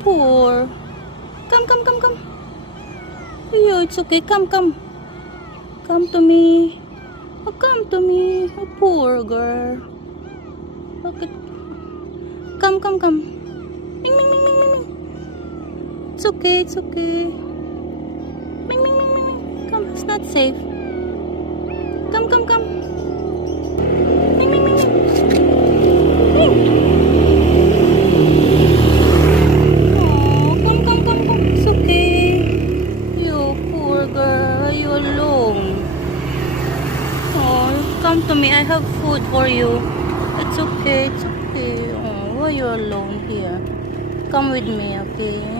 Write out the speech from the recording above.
poor. Come, come, come, come. Yeah, it's okay. Come, come. Come to me. Oh, come to me. Oh, poor girl. Okay. Come, come, come. Ming, ming, ming, ming, ming, ming. It's okay, it's okay. Ming, ming, ming, ming, ming. Come, it's not safe. Come, come, come. Ming, ming, ming, ming. Ming. Oh, come, come, come, come. It's okay. You poor girl. Are you alone? Oh, come to me. I have food for you. It's okay, it's okay. Oh, why are you alone here? Come with me, okay?